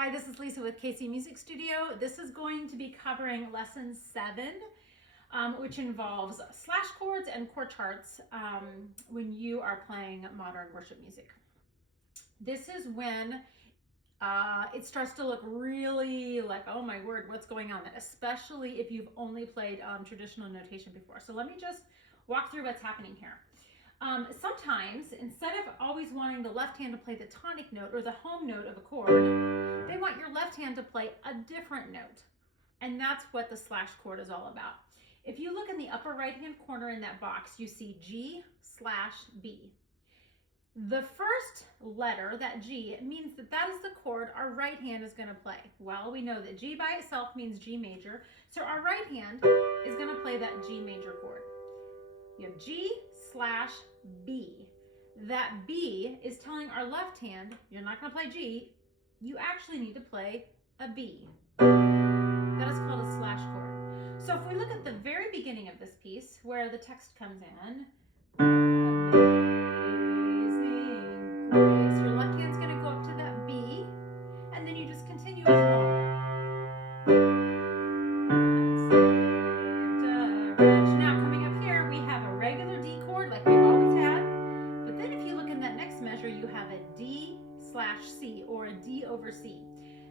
Hi, this is Lisa with KC Music Studio. This is going to be covering lesson 7, which involves slash chords and chord charts when you are playing modern worship music. This is when it starts to look really like, oh my word, what's going on? Especially if you've only played traditional notation before. So let me just walk through what's happening here. Sometimes, instead of always wanting the left hand to play the tonic note or the home note of a chord, they want your left hand to play a different note. And that's what the slash chord is all about. If you look in the upper right hand corner in that box, you see G/B. The first letter, that G, means that that is the chord our right hand is going to play. Well, we know that G by itself means G major, so our right hand is going to play that G major chord. You have G/B. That B is telling our left hand, you're not going to play G, you actually need to play a B. That is called a slash chord. So if we look at the very beginning of this piece, where the text comes in, amazing grace, your left hand's going to go up to that B, and then you just continue along. Now coming up here, we have a regular D chord like we've always had, but then if you look in that next measure, you have a D/C, or a D over C.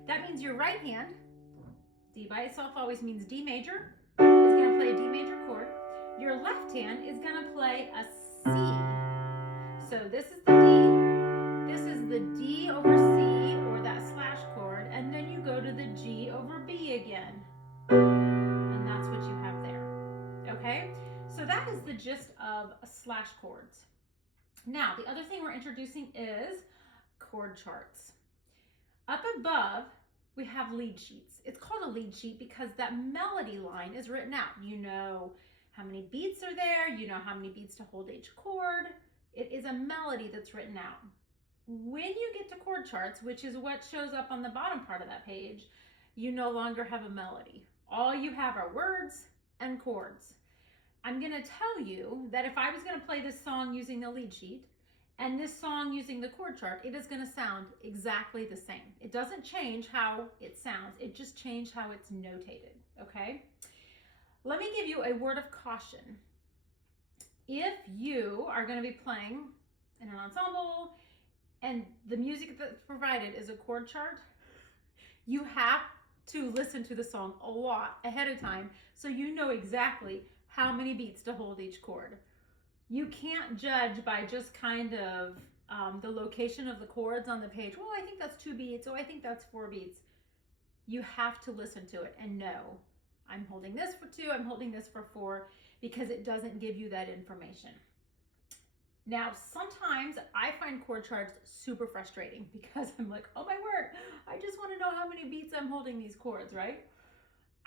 That means your right hand, D by itself always means D major, is going to play a D major chord. Your left hand is going to play a C. So this is the D, this is the D over C, or that slash chord, and then you go to the G over B again. And that's what you have there. Okay? So that is the gist of slash chords. Now, the other thing we're introducing is chord charts. Up above, we have lead sheets. It's called a lead sheet because that melody line is written out. You know how many beats are there. You know how many beats to hold each chord. It is a melody that's written out. When you get to chord charts, which is what shows up on the bottom part of that page, you no longer have a melody. All you have are words and chords. I'm going to tell you that if I was going to play this song using the lead sheet and this song using the chord chart, it is going to sound exactly the same. It doesn't change how it sounds. It just changed how it's notated, okay? Let me give you a word of caution. If you are going to be playing in an ensemble and the music that's provided is a chord chart, you have to listen to the song a lot ahead of time so you know exactly how many beats to hold each chord. You can't judge by just kind of the location of the chords on the page. Well, I think that's 2 beats. Oh, I think that's 4 beats. You have to listen to it and know, I'm holding this for 2, I'm holding this for 4, because it doesn't give you that information. Now, sometimes I find chord charts super frustrating because I'm like, oh my word, I just want to know how many beats I'm holding these chords, right?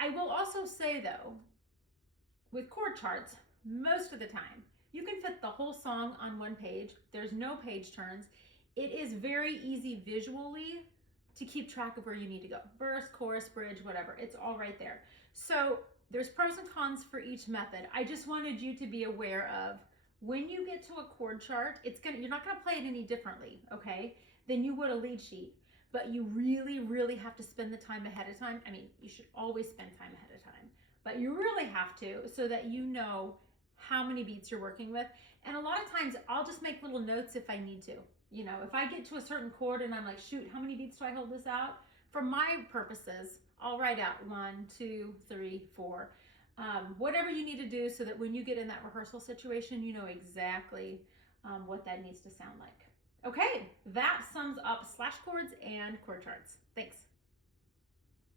I will also say though, with chord charts, most of the time, you can fit the whole song on one page. There's no page turns. It is very easy visually to keep track of where you need to go. Verse, chorus, bridge, whatever. It's all right there. So there's pros and cons for each method. I just wanted you to be aware of when you get to a chord chart, you're not going to play it any differently, okay, than you would a lead sheet. But you really, really have to spend the time ahead of time. I mean, you should always spend time ahead of time, but you really have to so that you know how many beats you're working with. And a lot of times I'll just make little notes if I need to. You know, if I get to a certain chord and I'm like, shoot, how many beats do I hold this out? For my purposes, I'll write out 1, 2, 3, 4. Whatever you need to do so that when you get in that rehearsal situation, you know exactly what that needs to sound like. Okay, that sums up slash chords and chord charts. Thanks.